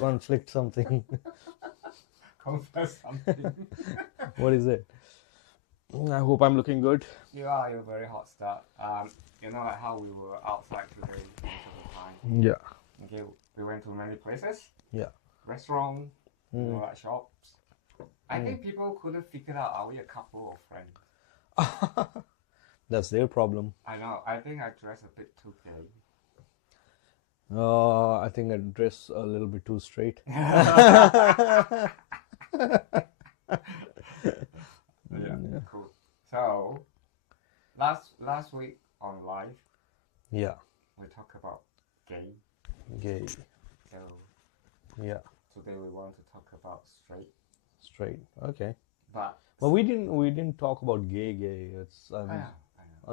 conflict something. Confess something. What is it? I hope I'm looking good. You're a very hot start. Like how we were outside today most of the time. Yeah. Okay, we went to many places. Yeah. Restaurant, like shops. I think people couldn't figure out, are we a couple or friends? That's their problem. I know. I think I dressed a bit too gay. I think I dress a little bit too straight. Yeah, cool. So, last week on live, Yeah. we talked about gay. Gay. So, Yeah. today we want to talk about straight. Straight. Okay. But we didn't talk about gay. It's I know.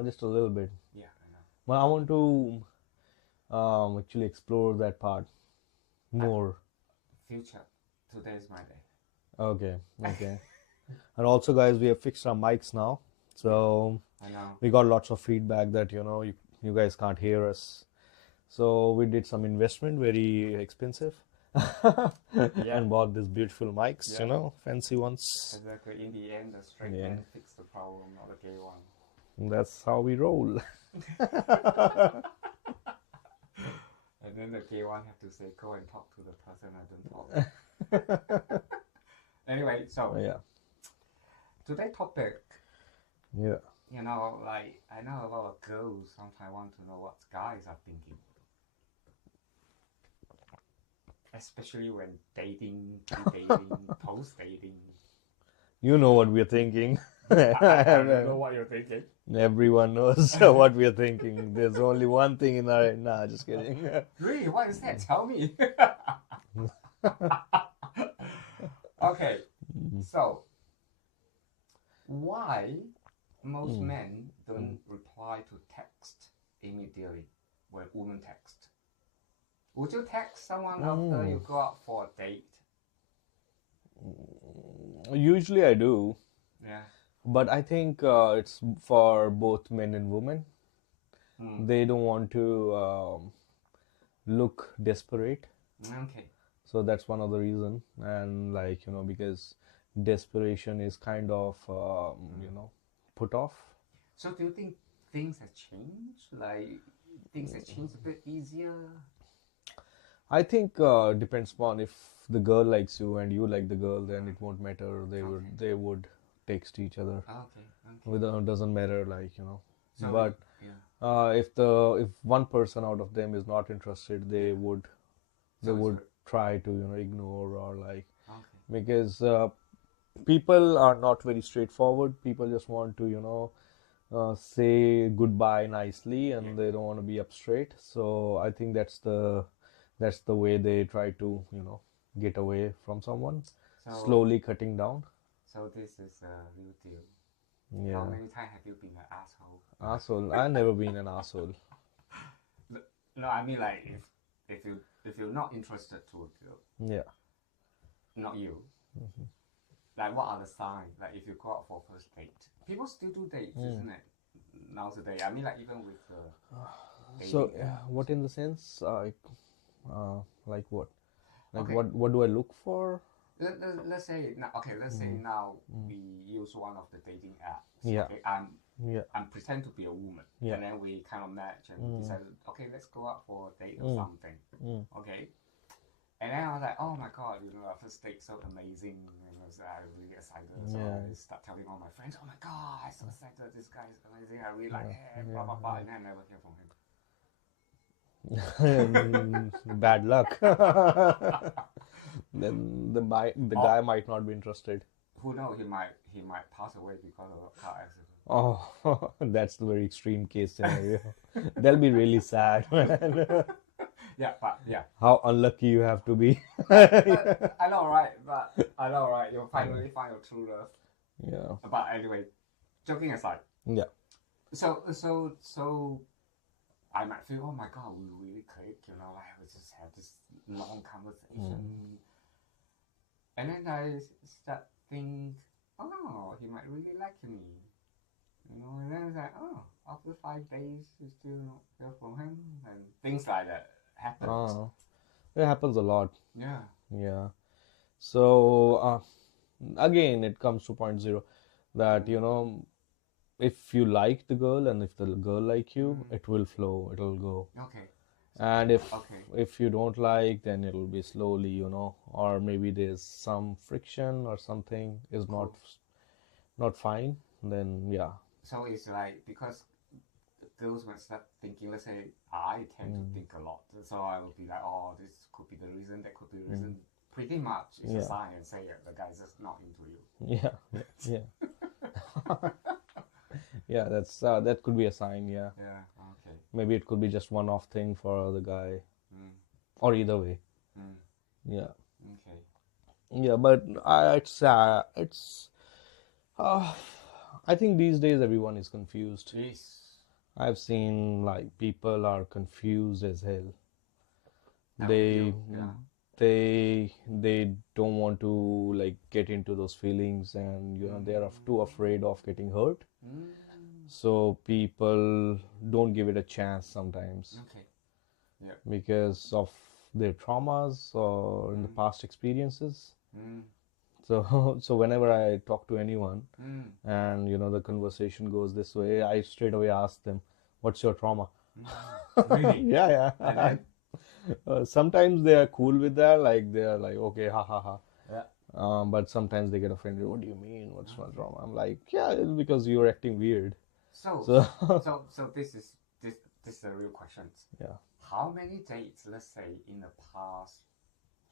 just a little bit. Yeah, I know. But I want to actually explore that part more. Future. Today is my day. Okay. And also, guys, we have fixed our mics now, so I know. we got lots of feedback that you guys can't hear us. So we did some investment, very expensive, and bought these beautiful mics, fancy ones. Exactly. In the end, the straight man fixed the problem, not the gay one. That's how we roll. And then the gay one have to say, go and talk to the person I don't talk. Anyway, so today's topic. Yeah. I know a lot of girls sometimes want to know what guys are thinking. Especially when dating, pre-dating, post-dating. You know what we're thinking. I don't know what you're thinking. Everyone knows what we're thinking. There's only one thing in our... Nah, just kidding. Really? What is that? Tell me. Okay. So, why most men don't reply to text immediately when women text? Would you text someone after you go out for a date? Usually I do. Yeah. But I think it's for both men and women. They don't want to look desperate. Okay. So that's one of the reason. And because desperation is kind of, put off. So do you think things have changed? Like, things have changed a bit easier? I think depends upon if the girl likes you and you like the girl, then it won't matter. They would text each other. Okay. It doesn't matter, So, but if one person out of them is not interested, they would try to ignore or because people are not very straightforward. People just want to say goodbye nicely, and they don't want to be up straight. So I think that's the way they try to get away from someone, slowly cutting down. So this is a real deal. Yeah. How many times have you been an asshole? Asshole? I've never been an asshole. No, I mean if you're not interested to a girl. Yeah. Not you. Like what are the signs? Like if you go out for first date, people still do dates, isn't it? Nowadays, I mean even with dating. So what in the sense? Like what? Like what do I look for? Let's say now we use one of the dating apps. Yeah. Okay, I'm pretend to be a woman, and then we kind of match and decide, okay, let's go out for a date or something. Okay, and then I was like, oh my god, our first date so amazing, and I was really excited. So I start telling all my friends, oh my god, I'm so excited, this guy is amazing, I really like him, blah blah blah, and then I never hear from him. Bad luck. Then the guy might not be interested. Who knows? He might pass away because of a car accident. Oh, that's the very extreme case scenario. They'll be really sad, man. Yeah. How unlucky you have to be. I know, right? You'll finally find your true love. Yeah. But anyway, joking aside. Yeah. So I might feel, oh my god, we really click, we just had this long conversation. And then I start think, oh, he might really like me. And then it's like, oh, after 5 days, you still not hear from him, and things like that happen. It happens a lot. Yeah. Yeah. So again, it comes to point zero that if you like the girl and if the girl like you, it will flow, it'll go. Okay. And Okay. if you don't like, then it'll be slowly, or maybe there's some friction or something is not fine. Then yeah. So it's like because girls might start thinking, let's say I tend to think a lot, so I will be like, oh, this could be the reason, that could be the reason. Pretty much it's a sign and say the guy's just not into you. Yeah. Yeah, that could be a sign. Yeah. Okay. Maybe it could be just one-off thing for the guy, or either way. Yeah. Okay. Yeah, but it's I think these days everyone is confused. Yes. I've seen like people are confused as hell. They don't want to like get into those feelings, and they are too afraid of getting hurt. So people don't give it a chance sometimes. Okay. Yeah. Because of their traumas or in the past experiences. So whenever I talk to anyone and the conversation goes this way, I straight away ask them, what's your trauma? Really? Yeah. Sometimes they are cool with that, like they are like, okay, ha ha ha. Yeah. But sometimes they get offended. What do you mean? What's my trauma? I'm like, yeah, it's because you're acting weird. So this is the real question. Yeah. How many dates, let's say, in the past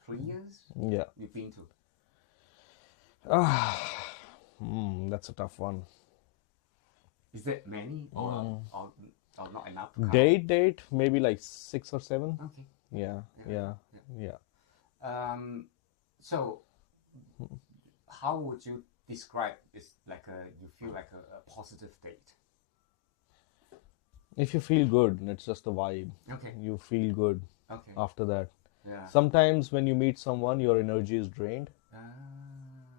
3 years, you've been to? That's a tough one. Is that many or not enough? Date, maybe like 6 or 7. Okay. Yeah. So, how would you describe this? Like you feel like a positive date? If you feel good, it's just a vibe. Okay. You feel good. Okay. After that. Yeah. Sometimes when you meet someone, your energy is drained.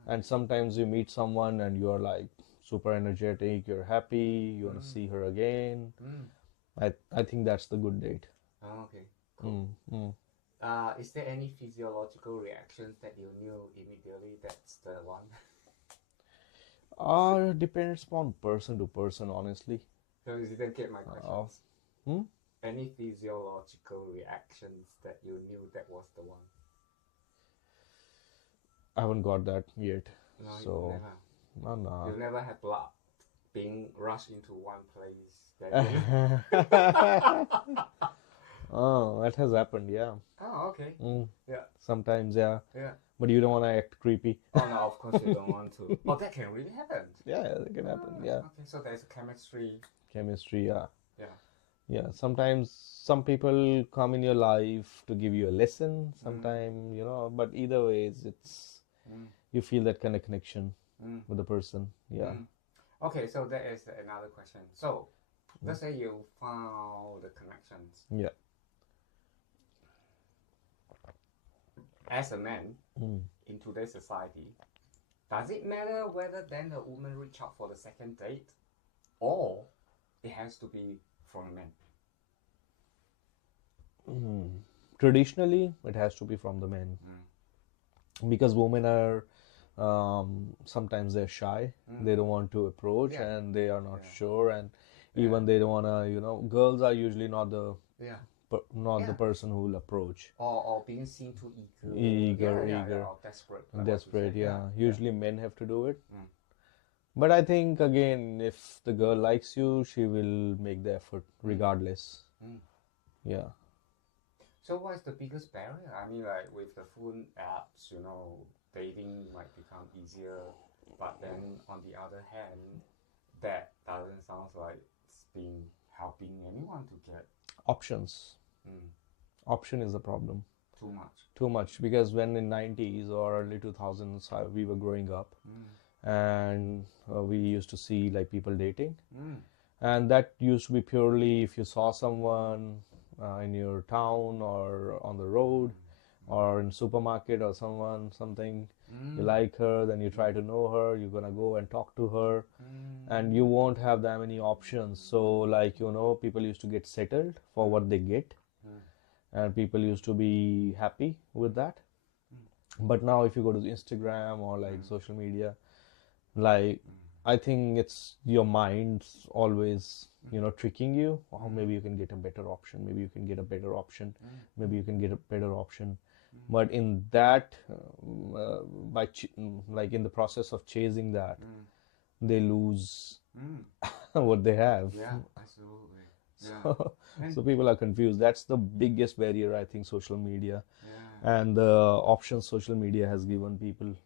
And sometimes you meet someone and you're like super energetic, you're happy, you want to see her again. I think that's the good date. Okay. Cool. Is there any physiological reactions that you knew immediately that's the one? Depends upon person to person, honestly. So you didn't get my questions. Any physiological reactions that you knew that was the one? I haven't got that yet. No, so never. No. You've never had blood being rushed into one place. Oh, that has happened, yeah. Oh, okay. Yeah. Sometimes, yeah. Yeah. But you don't want to act creepy. Oh no, of course you don't want to. Oh, that can really happen. Yeah, that can happen. Yeah. Okay, so there's a chemistry. Yeah. Yeah. Yeah. Sometimes some people come in your life to give you a lesson. Sometimes, but either ways, it's you feel that kind of connection with the person. Yeah. Okay, so there is another question. So, let's say you found the connections. Yeah. As a man in today's society, does it matter whether then the woman reach out for the second date, or it has to be from a man? Traditionally, it has to be from the men, because women are sometimes they're shy. They don't want to approach, and they are not sure, and even they don't want to. Girls are usually not the the person who will approach, or being seen too eager, or desperate. Usually men have to do it. But I think again, if the girl likes you, she will make the effort regardless. Yeah. So what is the biggest barrier? I mean, like with the phone apps, dating might become easier, but then on the other hand, that doesn't sound like it's been helping anyone to get options. Option is a problem. Too much, because when in 90s or early 2000s we were growing up, and we used to see like people dating, and that used to be purely if you saw someone in your town or on the road or in supermarket or something, you like her, then you try to know her, you're gonna go and talk to her, and you won't have that many options. So like people used to get settled for what they get, and people used to be happy with that. But now if you go to Instagram or like social media, like I think it's your mind's always, tricking you. Oh, maybe you can get a better option. Maybe you can get a better option. Maybe you can get a better option. But in that, like in the process of chasing that, they lose what they have. Yeah, absolutely. So, so people are confused. That's the biggest barrier, I think, social media Yeah. and the options social media has given people.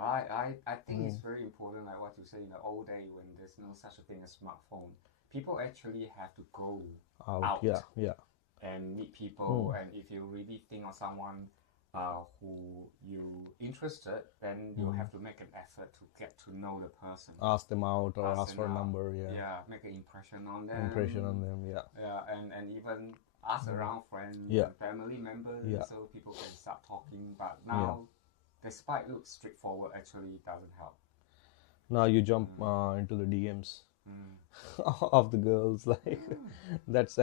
I think it's very important, like what you say, in the old day when there's no such a thing as smartphone, people actually have to go out Yeah. and meet people. And if you really think of someone who you interested, then you have to make an effort to get to know the person. Ask them out or ask for a number, Yeah, make an impression on them. Yeah. Yeah, and even ask around friends and family members so people can start talking. But now, despite it looks straightforward, actually it doesn't help. Now you jump into the DMs of the girls, like that's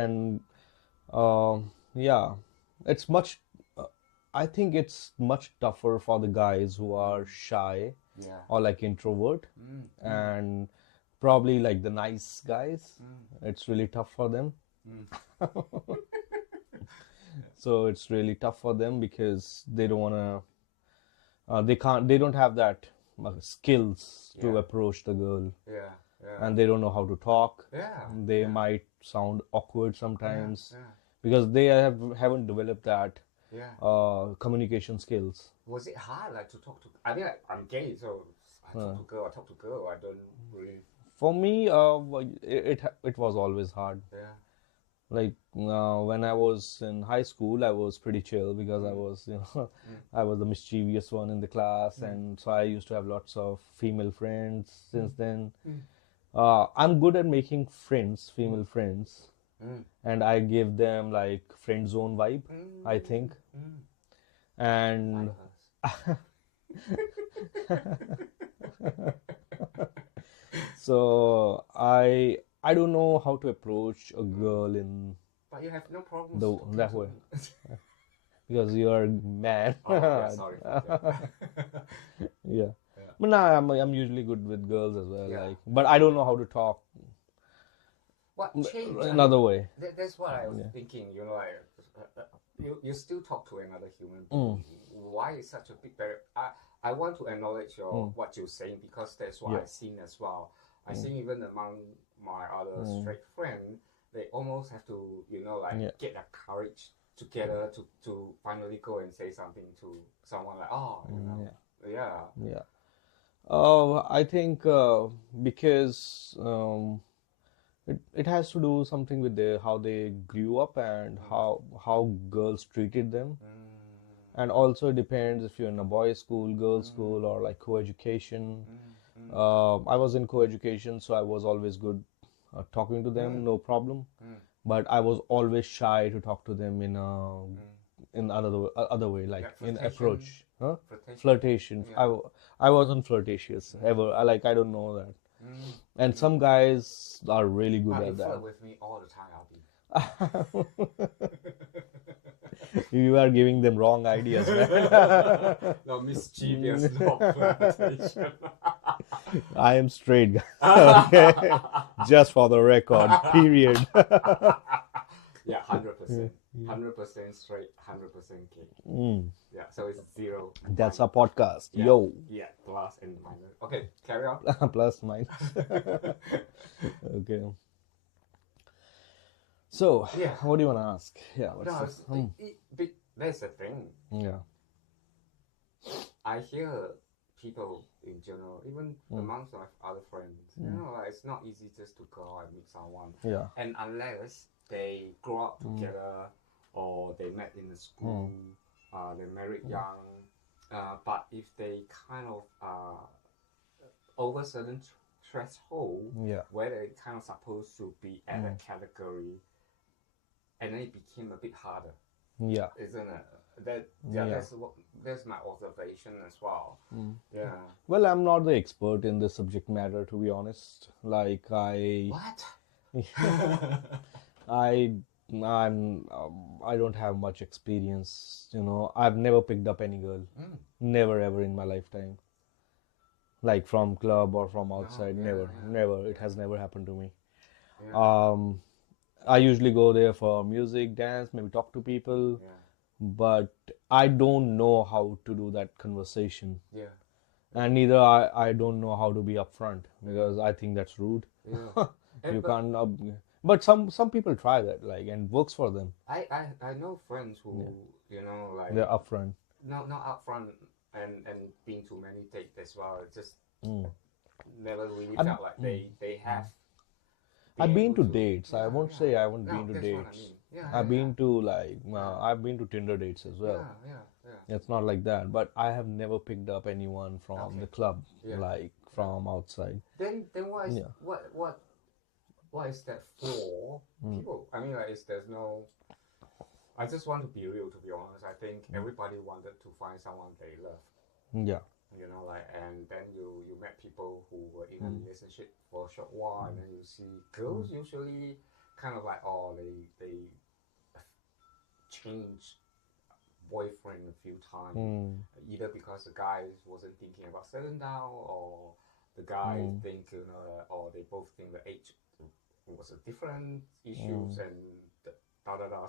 yeah, it's much. I think it's much tougher for the guys who are shy or like introvert, and probably like the nice guys. It's really tough for them. So it's really tough for them because they don't want to. They don't have that skills to approach the girl. And they don't know how to talk. They might sound awkward sometimes because they haven't developed that communication skills. Was it hard, like, to talk to? I mean, like, I'm gay, so I talk to girl. I don't really. For me, it was always hard. Like when I was in high school, I was pretty chill because I was, I was the mischievous one in the class, and so I used to have lots of female friends. Since then, I'm good at making friends, female friends, and I give them like friend zone vibe, I think, and. So I don't know how to approach a girl in. But you have no problem that way. Because you are a man. Oh, yeah, sorry. Yeah. But no, I'm usually good with girls as well. Like, but I don't know how to talk. What changed? Another way. That's what I was thinking. You still talk to another human being. Why is such a big barrier? I want to acknowledge what you're saying because that's what I've seen as well. I've seen even among my other straight friends, they almost have to, get that courage together to finally go and say something to someone like, I think because it has to do something with how they grew up and how girls treated them. And also it depends if you're in a boys' school, girls' school, or like co-education. I was in co-education, so I was always good talking to them, no problem. But I was always shy to talk to them in other way, like in approach, flirtation. I wasn't flirtatious ever. I don't know that. And some guys are really good at that. You flirt with me all the time, Abhi. You are giving them wrong ideas, man. No, mischievous, no flirtation. I am straight, guys. Okay, just for the record. Period. Yeah, 100%. 100% straight, 100% gay. Yeah, so it's 0. That's a podcast. Yeah. Yo. Yeah, plus and minus. Okay, carry on. Plus, minus. Okay. So, what do you want to ask? Yeah, that's the thing. Yeah. I hear people in general, even amongst my other friends, it's not easy just to go out and meet someone. Yeah. And unless they grow up together or they met in the school, they married young. But if they kind of over certain threshold, where they kind of supposed to be at a category, and then it became a bit harder. Yeah. Isn't it? That's my observation as well. Yeah. Well, I'm not the expert in this subject matter, to be honest. Like What? I I don't have much experience. I've never picked up any girl. Never ever in my lifetime. Like from club or from outside. Never. It has never happened to me. Um, I usually go there for music, dance, maybe talk to people, but I don't know how to do that conversation. And neither I don't know how to be upfront because I think that's rude. You can't. But some people try that, like, and works for them. I know friends who like They're upfront. not upfront and been to many dates as well. Just never really felt like they have. I've been to dates. I won't say I haven't been to dates. I've been to I've been to Tinder dates as well. It's not like that, but I have never picked up anyone from the club, like from outside. Then what is that for people? I mean, like, there's no. I just want to be real. To be honest, I think everybody wanted to find someone they love. Yeah. And then you met people who were in a relationship for a short while, and then you see girls usually kind of like, they change boyfriend a few times, either because the guy wasn't thinking about settling down, or the guy think or they both think the age was a different issues and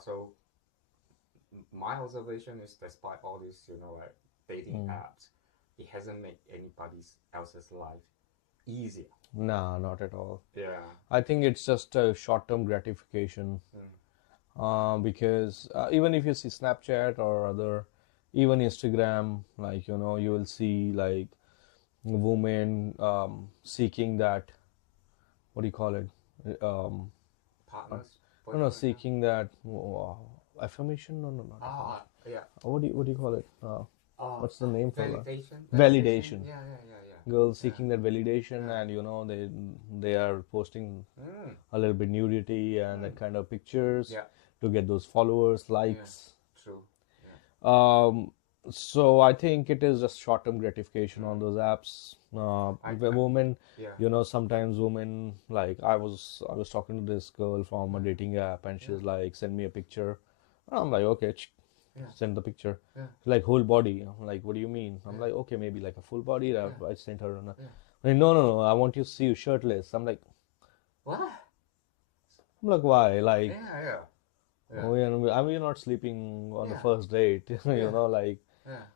So my observation is, despite all these like dating apps, it hasn't made anybody else's life easier. Nah, not at all. Yeah. I think it's just a short-term gratification. Because even if you see Snapchat or even Instagram, like, you will see like women seeking that, what do you call it? Partners? No, seeking that affirmation? No, not. Yeah. What do you call it? What's the name for that? Validation. Yeah. Girls seeking that validation, and they are posting a little bit nudity and that kind of pictures to get those followers, likes. True. So I think it is just short-term gratification on those apps. Women, sometimes women, like, I was talking to this girl from a dating app, and she's like, send me a picture. And I'm like, okay, send the picture. Like, whole body. I'm like, what do you mean? I'm like, okay, maybe like a full body. I sent her. Like, no, I want you to see you shirtless. I'm like, what? I'm like, why? Like, Oh, we're not sleeping on the first date,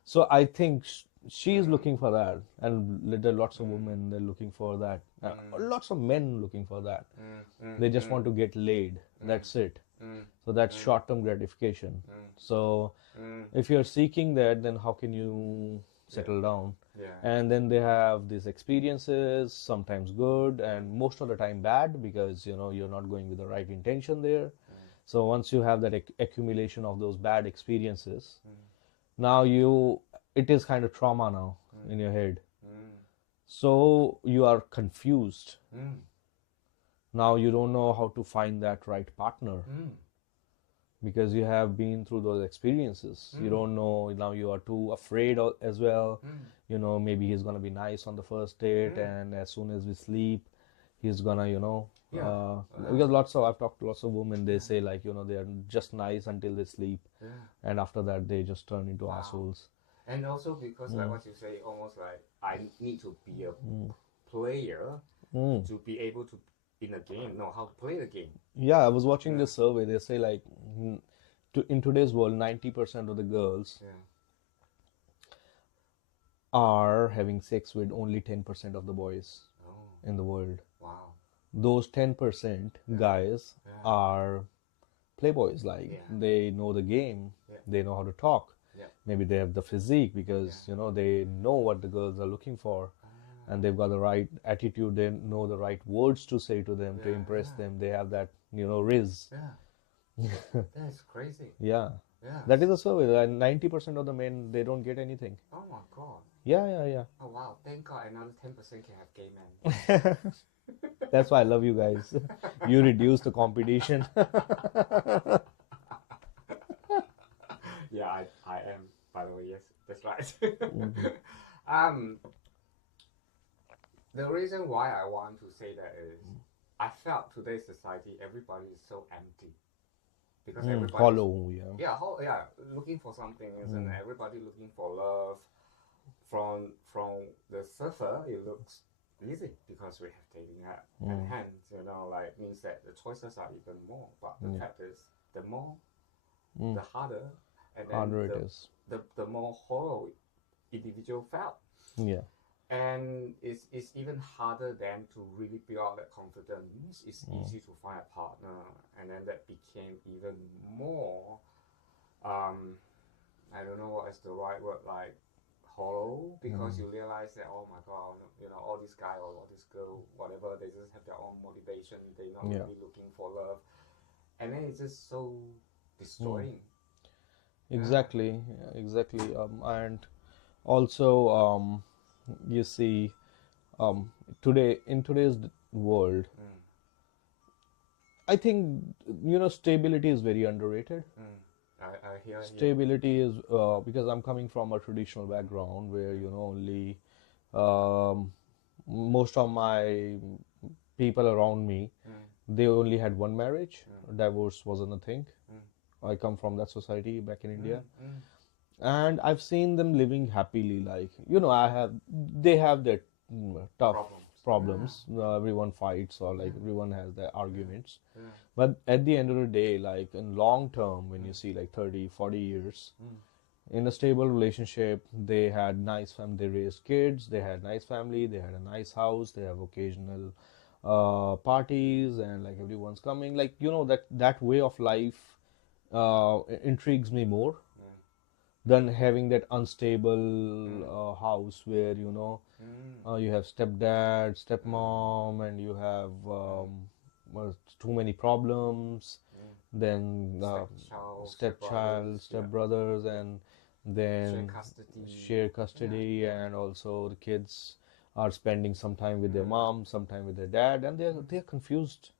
So I think she's looking for that, and there are lots of women, they're looking for that. Lots of men looking for that. They just want to get laid. That's it. So that's short-term gratification. So if you're seeking that, then how can you settle down? And then they have these experiences, sometimes good and most of the time bad, because you're not going with the right intention there. So once you have that accumulation of those bad experiences, now it is kind of trauma now in your head. So you are confused. Now you don't know how to find that right partner because you have been through those experiences. You don't know, now you are too afraid as well. Maybe he's going to be nice on the first date, and as soon as we sleep, he's gonna, because I've talked to lots of women, they say, like, they are just nice until they sleep, and after that they just turn into assholes. And also because, like what you say, almost like I need to be a player to be able to in a game know how to play the game. Yeah, I was watching this survey. They say, like, in today's world, 90% of the girls are having sex with only 10% of the boys in the world. Wow. Those 10% guys are playboys. Like, they know the game, they know how to talk. Maybe they have the physique because they know what the girls are looking for, and they've got the right attitude. They know the right words to say to them to impress them. They have that riz. That's crazy. That is a survey. 90% of the men, they don't get anything. Oh my god. Yeah. Oh wow, thank god another 10% can have gay men. That's why I love you guys. You reduce the competition. Yeah, I am, by the way. Yes, that's right. The reason why I want to say that is I felt today's society, everybody is so empty. because everybody hollow, looking for something, isn't it? Everybody looking for love. From the surfer, it looks easy because we have dating app, and hence, like means that the choices are even more. But the fact is, the more, the harder, and then harder it is. The more hollow individual felt. Yeah. And it's even harder than to really build out that confidence. It's easy to find a partner, and then that became even more, I don't know what is the right word, like hollow, because you realize that, oh my God, all this guy or all this girl, whatever, they just have their own motivation. They're not really looking for love, and then it's just so destroying. Exactly. And also, you see, in today's world, I think stability is very underrated. I hear Stability is because I'm coming from a traditional background where only most of my people around me, they only had one marriage. Divorce wasn't a thing. I come from that society back in India. And I've seen them living happily, like they have their tough problems. Everyone fights, or like everyone has their arguments, but at the end of the day, like in long term, when you see like 30-40 years in a stable relationship, they had nice family, they raised kids, they had nice family, they had a nice house, they have occasional parties, and like everyone's coming, like that way of life intrigues me more than having that unstable house where you have stepdad, stepmom, and you have too many problems, then stepchild, stepbrothers, and then share custody, and also the kids are spending some time with their mom, some time with their dad, and they're confused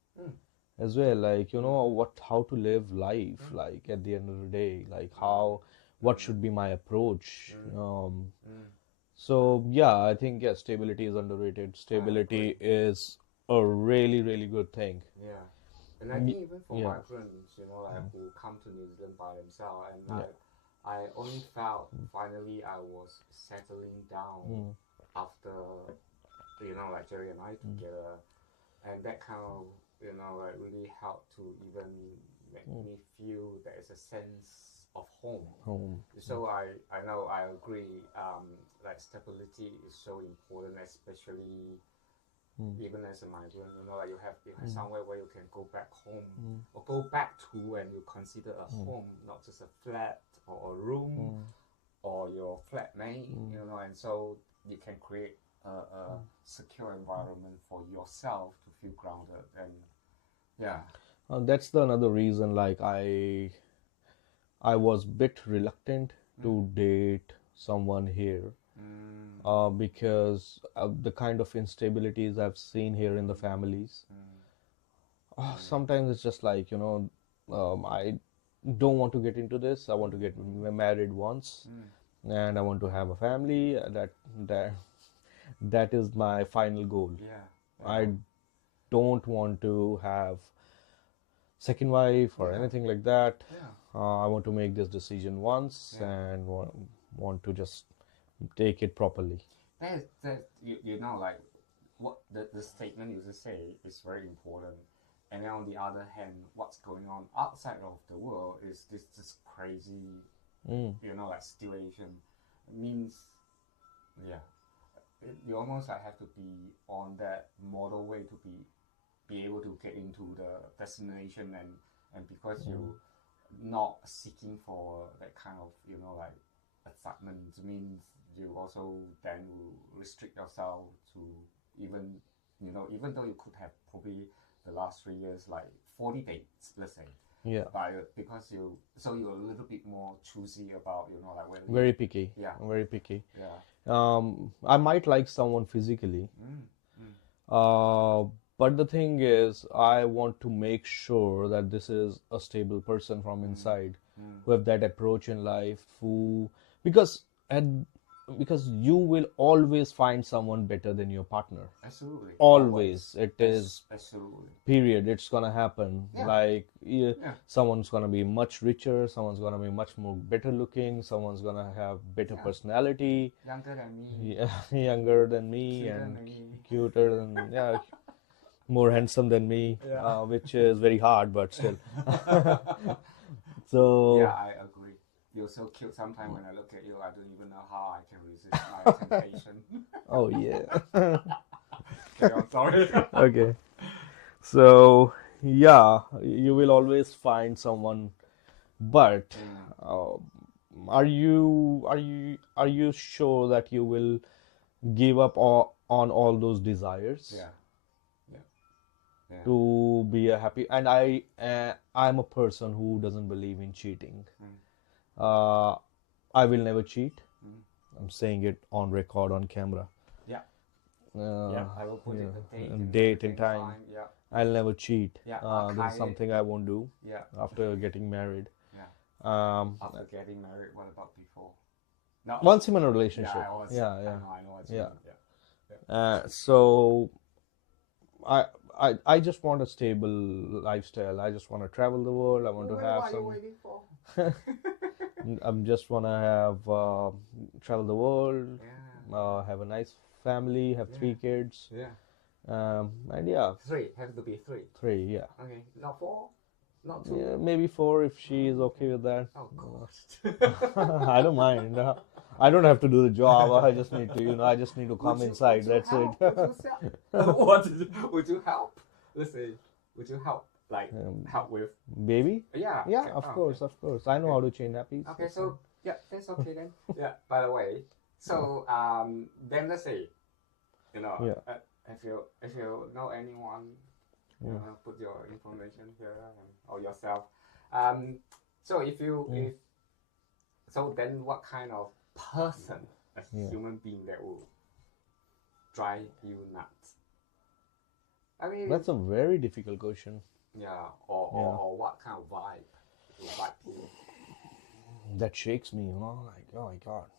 as well, like how to live life, like at the end of the day, like what should be my approach. So yeah, I think stability is underrated. Stability is a really, really good thing. Yeah, and I think even for migrants, like who come to New Zealand by themselves, and I only felt finally I was settling down after like Jerry and I together, and that kind of like really helped to even make me feel there is a sense of home. So I know I agree. Like stability is so important, especially even as a migrant. Like you have somewhere where you can go back home or go back to, and you consider a home, not just a flat or a room or your flatmate. And so you can create a secure environment for yourself to feel grounded. And that's another reason, like I was a bit reluctant to date someone here because of the kind of instabilities I've seen here in the families. Sometimes it's just like, I don't want to get into this. I want to get married once, and I want to have a family. That is my final goal. I don't want to have second wife or anything like that. I want to make this decision once and want to just take it properly. That like what the statement you just say is very important. And then on the other hand, what's going on outside of the world is this crazy, like situation. It means, you almost like have to be on that motorway to be able to get into the destination, and because you not seeking for that kind of like excitement, means you also then will restrict yourself to even though you could have probably the last 3 years like 40 dates, let's say, because you're a little bit more choosy about like when very picky. Very picky. I might like someone physically, but the thing is, I want to make sure that this is a stable person from inside, who have that approach in life, because because you will always find someone better than your partner. Absolutely. Always. It is. Absolutely. Period. It's gonna happen. Yeah. Like Yeah. someone's gonna be much richer. Someone's gonna be much more better looking. Someone's gonna have better personality. Younger than me. Yeah, younger than me Cuter and than me. cuter than more handsome than me. Yeah. Which is very hard, but still. So. Yeah, I agree. You're so cute. Sometimes when I look at you, I don't even know how I can resist my temptation. Oh yeah. Okay, I'm sorry. Okay. So yeah, you will always find someone, but are you sure that you will give up on all those desires to be a happy? And I'm a person who doesn't believe in cheating. I will never cheat. I'm saying it on record, on camera. I will put it the date and time. Yeah. I'll never cheat. Yeah. This is something I won't do. Yeah. After getting married. Yeah. After getting married, what about before? No. Once I'm in a relationship. I know what you mean. So I just want a stable lifestyle. I just want to travel the world. I want to have some. What are you waiting for? I just want to have travel the world. Have a nice family. Have 3 kids. And Three. Have to be 3. 3. Yeah. Okay. Not 4. Not 2. Yeah, maybe 4 if she is okay with that. Oh, God. I don't mind. I don't have to do the job. I just need to, I just need to come inside. That's it. Would you help? Let's say, would you help? Like, help with? Baby? Yeah. Yeah, of course. I know how to change nappies. Okay, so, that's okay then. Yeah, by the way. So, then let's say, if you know anyone, put your information here or yourself. So so then what kind of person, a human being that will drive you nuts? I mean, that's a very difficult question. Yeah, or what kind of vibe will vibe you? That shakes me, like, oh my God.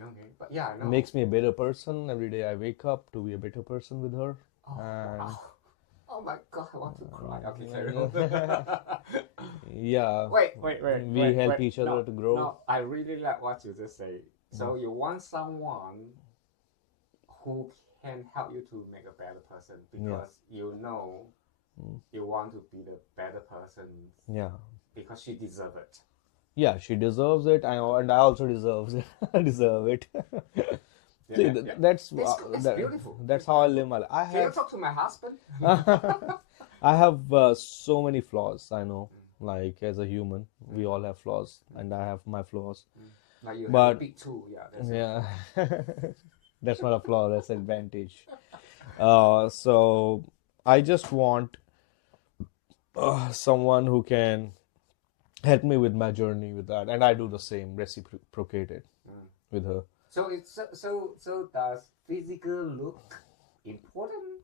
Okay, but yeah, I know. Makes me a better person. Every day I wake up to be a better person with her. Oh my God, I want to cry. Okay, carry on. Yeah. Wait. We help each other to grow. No, I really like what you just say. So you want someone who can help you to make a better person because you know you want to be the better person. Yeah. Because she deserves it. Yeah, she deserves it, and I also deserve it. See, that's beautiful. That's how I live my life. Can you talk to my husband? I have so many flaws. I know, like as a human, we all have flaws, and I have my flaws. Like you have a big tool, that's not a flaw. That's an advantage. So I just want someone who can help me with my journey with that, and I do the same, reciprocate it with her. So so does physical look important?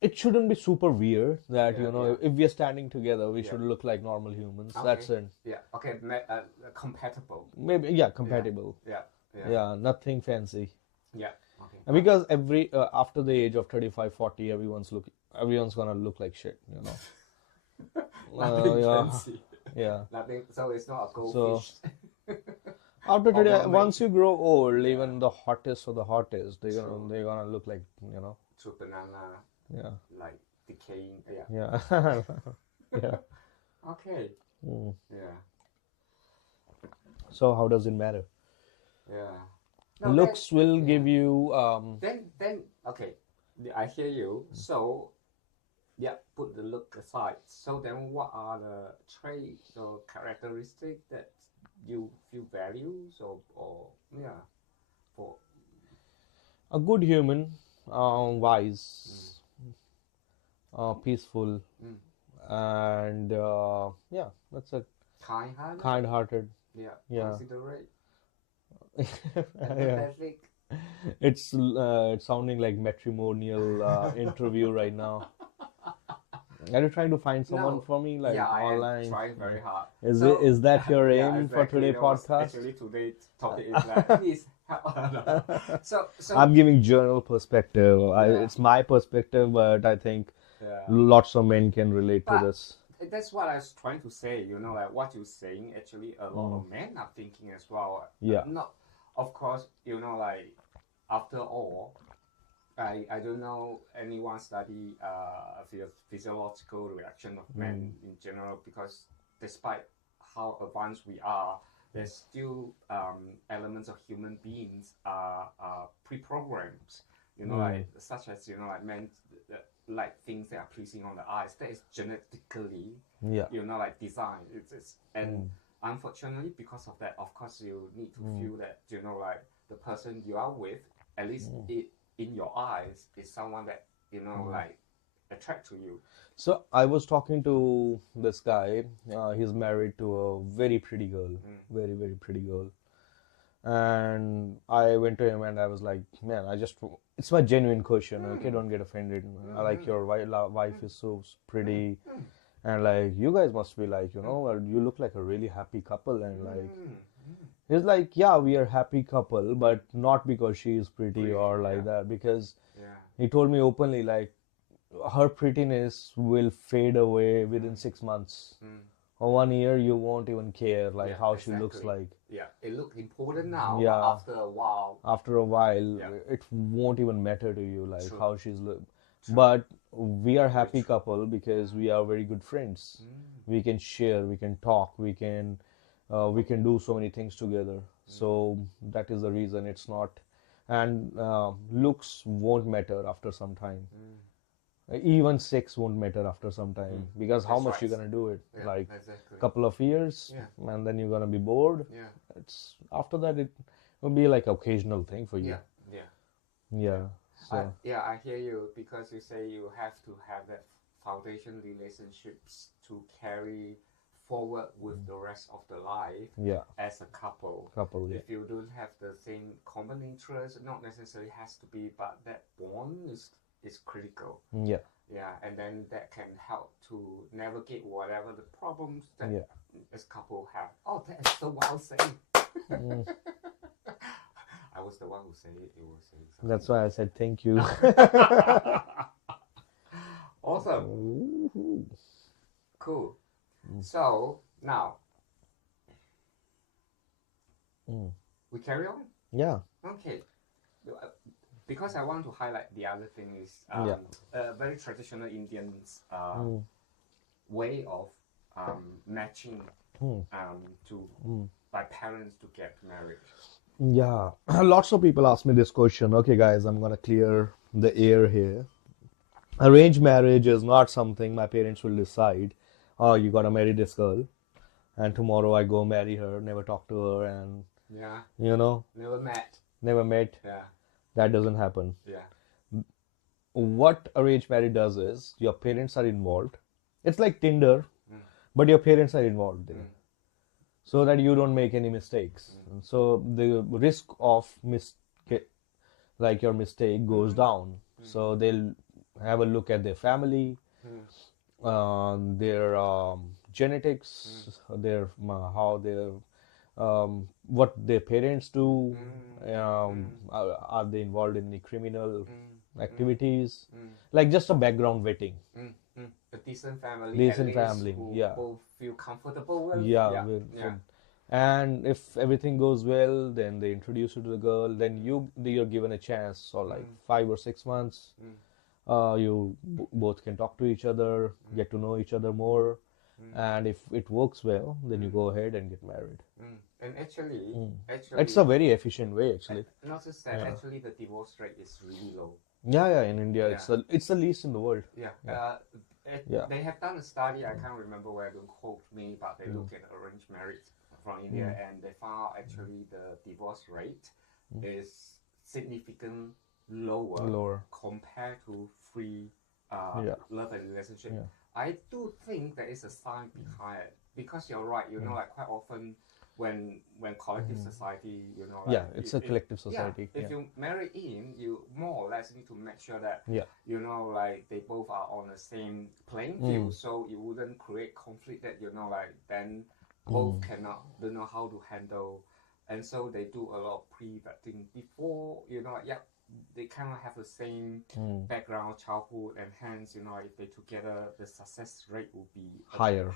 It shouldn't be super weird that if we are standing together, we should look like normal humans. Okay. That's it. Yeah. Okay. Compatible. Maybe compatible. Yeah. Nothing fancy. Yeah. Okay. And because after the age of 35, 40, everyone's gonna look like shit. Nothing fancy. Yeah. Nothing. So it's not a goldfish. So, after today, once you grow old, even the hottest of the hottest, they're gonna look like True banana. Yeah. Like decaying. Yeah. Yeah. Okay. Yeah. So how does it matter? Yeah. No, looks will give you. Then okay, I hear you. So. Yeah, put the look aside. So then what are the traits or characteristics that you feel values or for a good human, wise, peaceful, and that's it. Kind-hearted. Yeah. Considerate. Empathetic. It's sounding like matrimonial interview right now. Are you trying to find someone for me, like online? I am trying very hard. Is that your aim for today's podcast? Actually, today's topic is that please help. So I'm giving general perspective. It's my perspective, but I think lots of men can relate to this. That's what I was trying to say. Like what you're saying. Actually, a lot of men are thinking as well. Yeah. Not, of course. Like after all. I don't know anyone study physiological reaction of men in general, because despite how advanced we are, there's still elements of human beings are pre-programmed. Like such as like men like things that are pleasing on the eyes. That is genetically like designed. And unfortunately, because of that, of course, you need to feel that like the person you are with, at least in your eyes, is someone that like attract to you. So I was talking to this guy. He's married to a very pretty girl, very very pretty girl, and I went to him and I was like, man, it's my genuine question. Okay, don't get offended. I like your wife is so pretty, and like you guys must be like you look like a really happy couple, and like. He's like, yeah, we are happy couple, but not because she is pretty or like that. Because he told me openly, like, her prettiness will fade away within 6 months. Or 1 year, you won't even care, like, how she looks like. Yeah, it looks important now, but after a while, it won't even matter to you, like, how she's look. But we are happy couple because we are very good friends. We can share, we can talk, we can do so many things together. So that is the reason it's not. And looks won't matter after some time. Even sex won't matter after some time, because how much you're gonna do it? Like a couple of years, and then you're gonna be bored. It's after that it will be like occasional thing for you. So I hear you, because you say you have to have that foundation relationships to carry forward with the rest of the life as a couple. If you don't have the same common interest, not necessarily has to be, but that bond is critical. And then that can help to navigate whatever the problems that this couple have. Oh, that is so well said. I was the one who said it. It was saying something. That's why I said thank you. Awesome. Cool. So now we carry on. Okay. Because I want to highlight the other thing is very traditional Indian way of matching by parents to get married. Lots of people ask me this question. Okay, guys, I'm gonna clear the air here. Arranged marriage is not something my parents will decide. Oh, you gotta marry this girl, and tomorrow I go marry her, never talk to her, and never met. That doesn't happen. What arranged marriage does is your parents are involved. It's like Tinder, but your parents are involved there, so that you don't make any mistakes. So the risk of your mistake goes down. So they'll have a look at their family. Their genetics, their what their parents do, are they involved in the criminal activities, like just a background vetting. A decent family, who both feel comfortable with. And if everything goes well, then they introduce you to the girl. Then you're given a chance, or like 5 or 6 months. You both can talk to each other, get to know each other more, and if it works well, then you go ahead and get married. And actually, it's a very efficient way, actually. Not just that, actually, the divorce rate is really low. In India, it's the least in the world. They have done a study. I can't remember where. Don't quote me, but they look at arranged marriage from India, and they found out actually the divorce rate is significantly lower compared to free love and relationship. I do think there is a sign behind it, because you're right. Like quite often when collective society, it's a collective society. If you marry in, you more or less need to make sure that they both are on the same playing field, so you wouldn't create conflict that then both don't know how to handle, and so they do a lot of pre-vetting before they kind of have the same background, childhood, and hence, if they together, the success rate will be higher.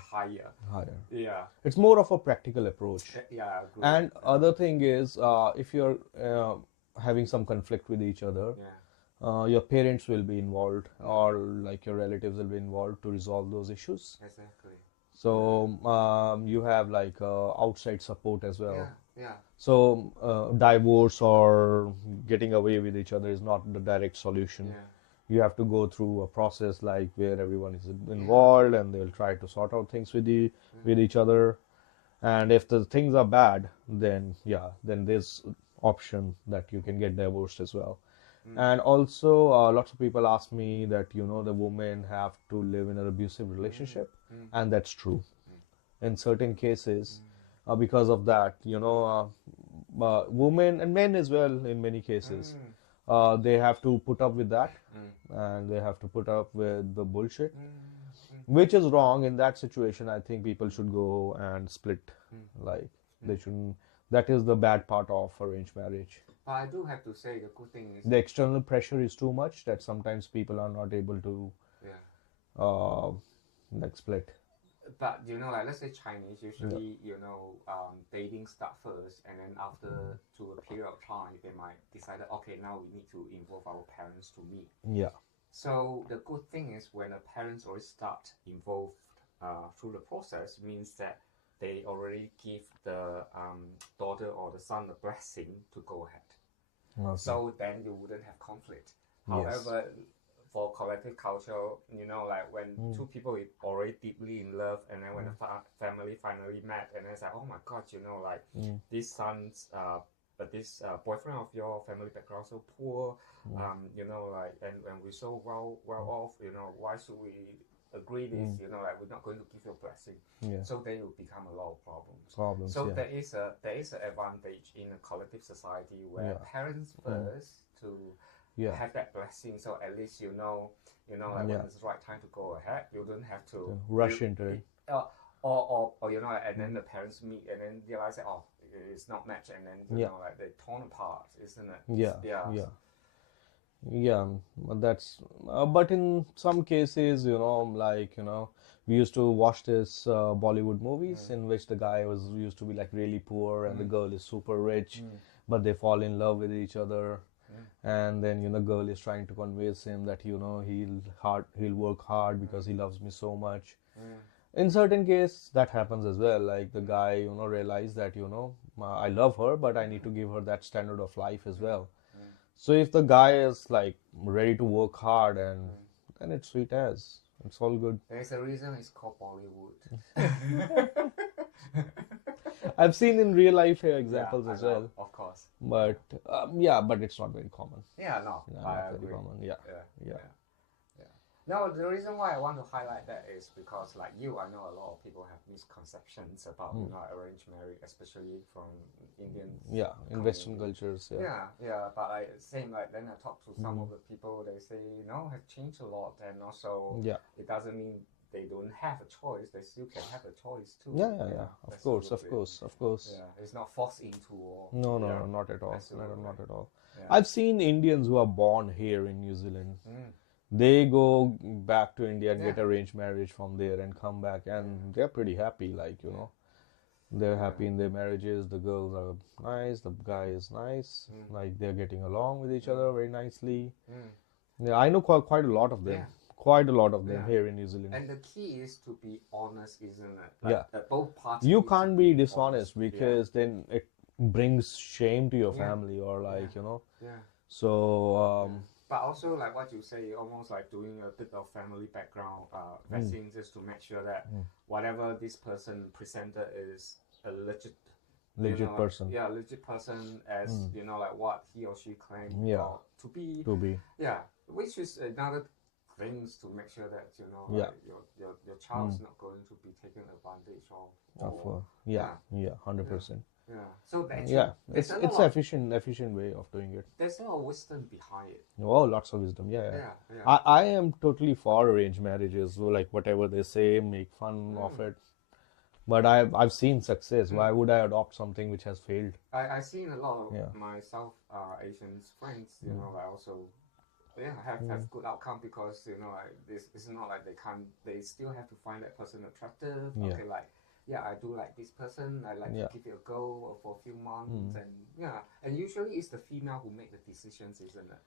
Yeah. It's more of a practical approach. Yeah, I agree. And other thing is, if you're having some conflict with each other, your parents will be involved, or like your relatives will be involved to resolve those issues. Exactly. So you have like outside support as well. Yeah. So divorce or getting away with each other is not the direct solution. Yeah. You have to go through a process like where everyone is involved and they'll try to sort out things with each other. And if the things are bad, then there's option that you can get divorced as well. And also lots of people ask me that the women have to live in an abusive relationship, and that's true in certain cases. Because of that, women and men as well in many cases, they have to put up with that, and they have to put up with the bullshit, which is wrong. In that situation, I think people should go and split. Like they shouldn't. That is the bad part of arranged marriage. But I do have to say the good thing is the external pressure is too much that sometimes people are not able to like split. But let's say Chinese usually dating start first, and then after to a period of time they might decide that, okay, now we need to involve our parents to meet. Yeah. So the good thing is when the parents already start involved through the process, means that they already give the daughter or the son the blessing to go ahead. Okay. So then you wouldn't have conflict. However, for collective culture, like when two people are already deeply in love, and then when the family finally met, and it's like, oh my God, this son's, this boyfriend of your family background so poor, and we're so well off, why should we agree this? We're not going to give you a blessing. Yeah. So then it will become a lot of problems. So there is an advantage in a collective society where parents first to have that blessing, so at least when it's the right time to go ahead, you don't have to rush into it. Or and then the parents meet and then realize that it's not matched, and then they torn apart, isn't it? Yeah, that's but in some cases, we used to watch this Bollywood movies in which the guy used to be like really poor and the girl is super rich, but they fall in love with each other. And then girl is trying to convince him that he'll work hard because he loves me so much. In certain cases that happens as well, like the guy realize that I love her, but I need to give her that standard of life as well. So if the guy is like ready to work hard, and then it's sweet as it's all good. There's a reason it's called Bollywood. I've seen in real life examples as well. Of course. But but it's not very common. Yeah, no, I agree. Very common. Yeah. No, the reason why I want to highlight that is because, like you, I know a lot of people have misconceptions about arranged marriage, especially from Indian. Yeah, in Western cultures. Yeah. But then I talk to some of the people, they say has changed a lot, and also it doesn't mean they don't have a choice. They still can have a choice too. Yeah. Of course. Yeah, it's not forced into. No, not at all. Not at all. Yeah. I've seen Indians who are born here in New Zealand. They go back to India and get arranged marriage from there and come back, and they're pretty happy. They're happy in their marriages. The girls are nice. The guy is nice. Like they're getting along with each other very nicely. Yeah, I know quite a lot of them. Quite a lot of them here in New Zealand. And the key is to be honest, isn't it? Both parties. You can't be dishonest because then it brings shame to your family or So. But also, like what you say, almost like doing a bit of family background vetting just to make sure that whatever this person presented is a legit person. Yeah, legit person as like what he or she claimed to be. To be. Yeah, which is another things to make sure that Yeah. like your child's not going to be taken advantage of. Yeah, 100%. Yeah. So actually, Yeah, there's a it's lot of efficient way of doing it. there's a lot of wisdom behind it. Oh, lots of wisdom. Yeah, yeah. Yeah, yeah. I am totally for arranged marriages. So, like whatever they say, make fun of it. But I've seen success. Why would I adopt something which has failed? I've seen a lot of Yeah. my South Asian friends, like also have good outcome because like this it's not like they still have to find that person attractive. Yeah. Okay, like I do like this person. I like to give it a go for a few months, and usually it's the female who make the decisions, isn't it?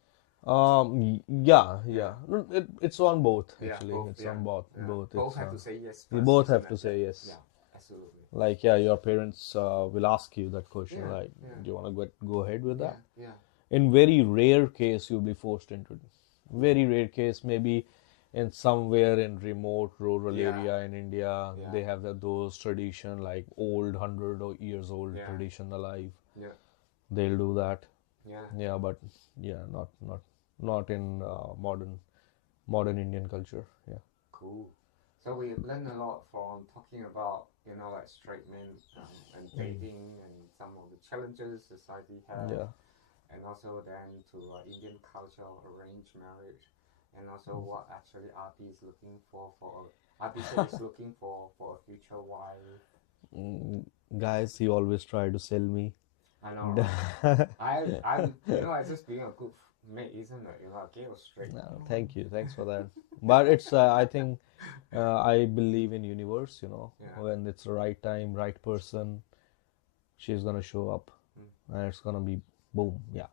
Yeah. No, it's on both actually. Both, It's on both. yeah. Both. Both It's have to say yes. we First, both isn't have to it? say yes. Yeah, absolutely. Like your parents will ask you that question. Yeah, Like, yeah. do you want to go ahead with that? Yeah. In very rare case, you'll be forced into it. Very rare case, maybe in somewhere in remote rural area in India, they have those tradition like old 100 years old tradition alive. Yeah. They'll do that. Yeah. But not in modern Indian culture. Yeah. Cool. So we learned a lot from talking about like straight men and dating and some of the challenges society has. Yeah. And also then to Indian culture, arranged marriage, and also what actually Abhi is looking for Abhishek is looking for a future wife. Guys, he always try to sell me. I know. Right? I just being a good mate, isn't it? Gay or straight. No, thank you. Thanks for that. But it's I think I believe in universe. When it's the right time, right person, she's gonna show up, and it's gonna be boom. Yeah.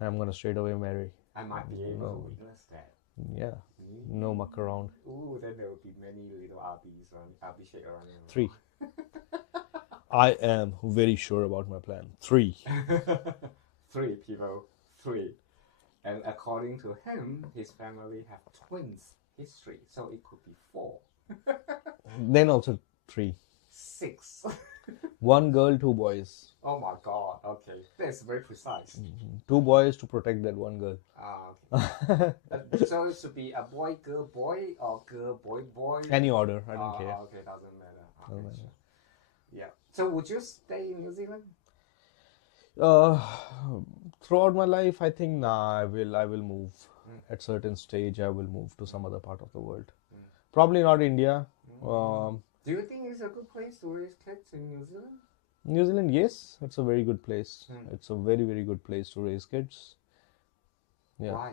I'm gonna straight away marry. I might be able to witness that. Yeah. No muck around. Ooh, then there will be many little Abhishek around. 3. I am very sure about my plan. 3. 3 people. 3. And according to him, his family have twins history, so it could be 4. Then also 3. 6. 1 girl, 2 boys. Oh my god, okay. That's very precise. 2 boys to protect that 1 girl. Okay. So it should be a boy, girl, boy, or girl, boy, boy? Any order, I don't care. Okay, doesn't matter. Okay, sure. Yeah. So would you stay in New Zealand? Throughout my life, I think I will move. At certain stage, I will move to some other part of the world. Probably not India. Do you think it's a good place to raise kids in New Zealand? New Zealand, yes, it's a very good place. It's a very, very good place to raise kids. Yeah. Why?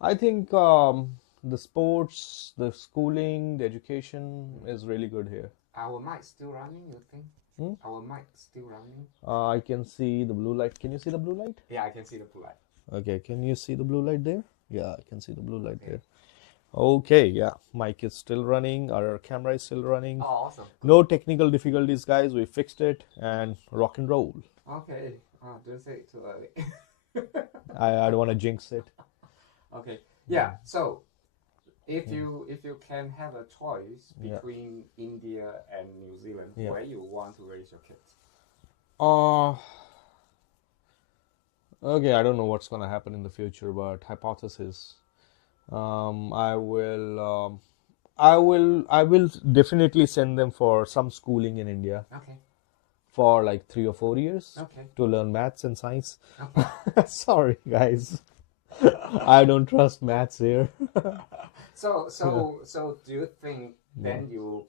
I think the sports, the schooling, the education is really good here. Our mic still running, you think? Our mic still running? I can see the blue light. Can you see the blue light? Yeah, I can see the blue light. Okay, can you see the blue light there? Yeah, I can see the blue light there. Okay, yeah, mic is still running, our camera is still running. Oh, awesome. No technical difficulties, guys. We fixed it and rock and roll. Okay, don't say it too early. I don't want to jinx it. Okay, yeah. So, if you can have a choice between India and New Zealand, where you want to raise your kids? Okay, I don't know what's gonna happen in the future, but hypothesis. I will definitely send them for some schooling in India. Okay. For like 3 or 4 years. Okay. To learn maths and science. Okay. Sorry, guys. I don't trust maths here. So do you think then you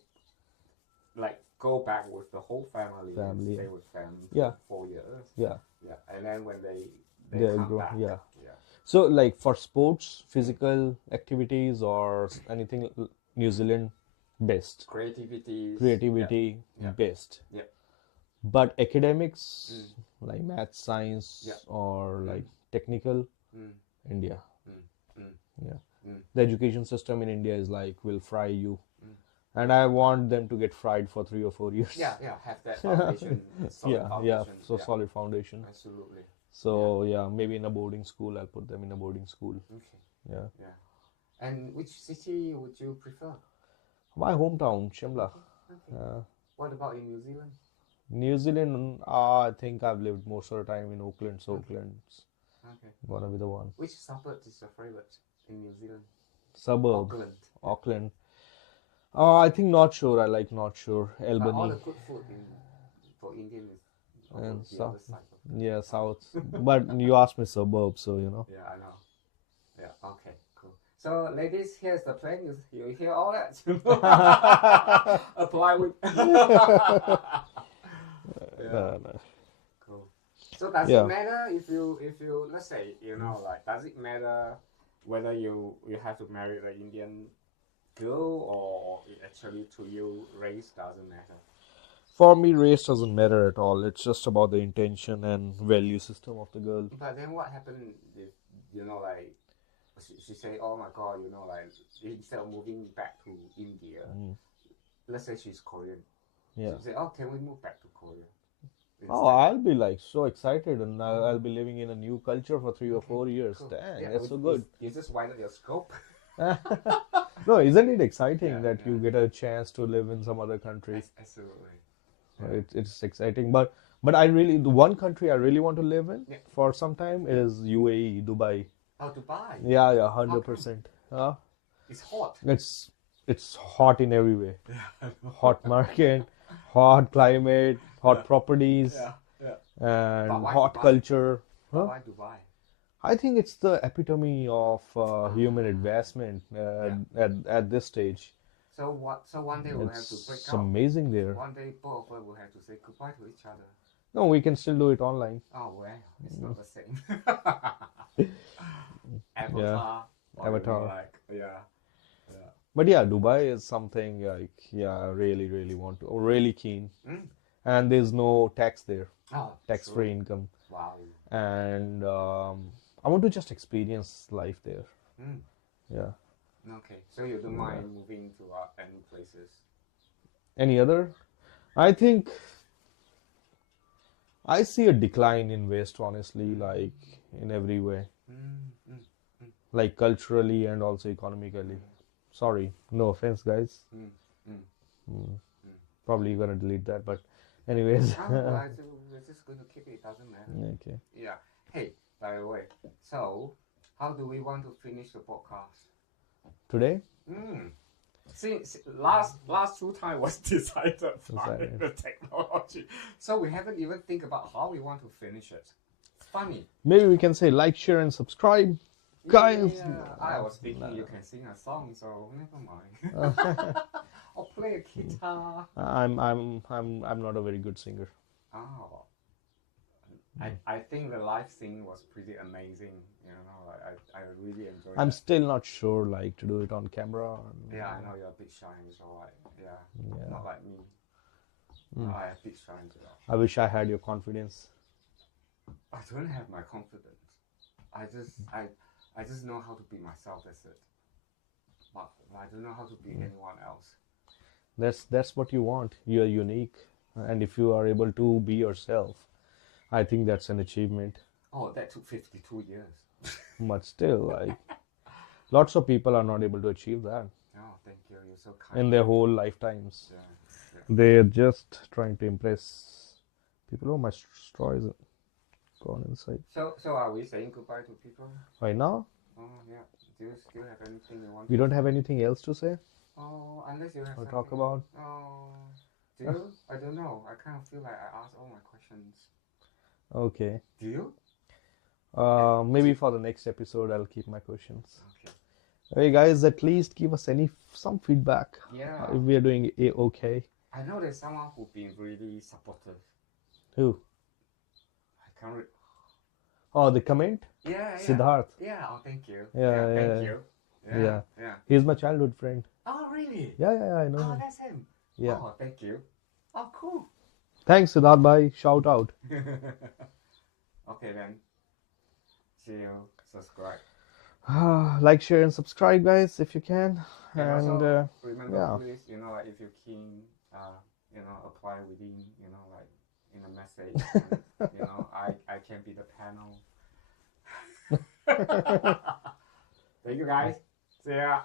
like go back with the whole family and stay with them for 4 years? Yeah. Yeah. And then when they They'll come grow. back. Yeah. Yeah. So like for sports, physical activities or anything, New Zealand best. Creativity best. Yeah. But academics like math, science or like technical, India. Yeah. The education system in India is like will fry you. And I want them to get fried for 3 or 4 years. Yeah, have that foundation. Solid foundation. Absolutely. So maybe in a boarding school, I'll put them in a boarding school. Okay. Yeah. And which city would you prefer? My hometown, Shimla. Okay. What about in New Zealand? New Zealand, I think I've lived most of the time in Auckland, so Auckland's Okay. Gonna be the one. Which suburb is your favorite in New Zealand? Suburb. Auckland. Auckland. I think North Shore. I like North Shore. But all Albany. the good food for Indian is on And the south. other side of Yeah, south. But you asked me suburb, so Yeah, I know. Yeah, okay, cool. So, ladies, here's the plan. You hear all that? Apply with. Yeah. No. Cool. So does Yeah. it matter if you let's say like does it matter whether you have to marry the Indian girl or actually to you race doesn't matter? For me, race doesn't matter at all. It's just about the intention and value system of the girl. But then what happened if like she say, oh my god, like instead of moving back to India, let's say she's Korean. Yeah. She say, oh, can we move back to Korea? Oh, I'll be like so excited, and I'll be living in a new culture for 3 or 4 years. Cool. Dang, Yeah, that's so good. You just widen your scope. No, isn't it exciting Yeah, that you get a chance to live in some other country? Absolutely. Yeah. It's exciting, but the one country I really want to live in for some time is UAE, Dubai. Oh, Dubai. Yeah, 100%. It's hot. It's hot in every way. Yeah. Hot market, hot climate, hot properties, Yeah. and But why hot Dubai? culture. Huh? Why Dubai? I think it's the epitome of human advancement at this stage. So one day we'll have to break It's up. amazing there. One day both of us will have to say goodbye to each other. No, we can still do it online. Oh well, it's not the same. Avatar. Avatar. Yeah. But yeah, Dubai is something like, I really, really want to, or really keen. And there's no tax there, Oh, tax-free income. Wow. And I want to just experience life there. Yeah. Okay, so you don't mind moving to any places? Any other? I think I see a decline in West, honestly, like in every way, like culturally and also economically. Sorry, no offense, guys. Probably gonna delete that, but anyways. We're just going to keep it. It doesn't matter. Okay. Yeah. Hey, by the way, so how do we want to finish the podcast? Today? Since last 2 times was decided by the technology, so we haven't even think about how we want to finish it. Funny. Maybe we can say like, share, and subscribe, guys. Yeah, I was thinking you can sing a song, so never mind. Or play a guitar. I'm not a very good singer. Oh. I think the live singing was pretty amazing. I really enjoyed it. I'm still not sure, like, to do it on camera. Yeah, I know you're a bit shy, so not like me. I'm a bit shy. I wish I had your confidence. I don't have my confidence. I just know how to be myself. That's it. But I don't know how to be anyone else. That's what you want. You're unique, and if you are able to be yourself, I think that's an achievement. Oh, that took 52 years. But still, like, lots of people are not able to achieve that Oh, thank you. You're so kind. in their whole lifetimes. Yeah. They're just trying to impress people. Oh, my straw is gone inside. So are we saying goodbye to people? Right now, Oh, yeah. Do you still have anything you want we to don't have anything else to say Oh, unless you have or something. talk about. Oh, do you? I don't know. I kind of feel like I asked all my questions. Okay. Do you? Maybe for the next episode, I'll keep my questions. Okay. Hey guys, at least give us some feedback Yeah. if we are doing okay. I know there's someone who's been really supportive. Who? I can't. Oh, the comment? Yeah. Siddharth. Yeah. Oh, thank you. Yeah, Thank yeah. you. Yeah. He's my childhood friend. Oh, really? Yeah, I know Oh, him. that's him. Yeah. Oh, thank you. Oh, cool. Thanks, Siddharth bhai. Shout out. Okay then. See you. Subscribe. Like, share, and subscribe, guys, if you can. And also, remember, yeah. please, like if you're keen, apply within, like in a message. And, I can be the panel. Thank you, guys. See ya.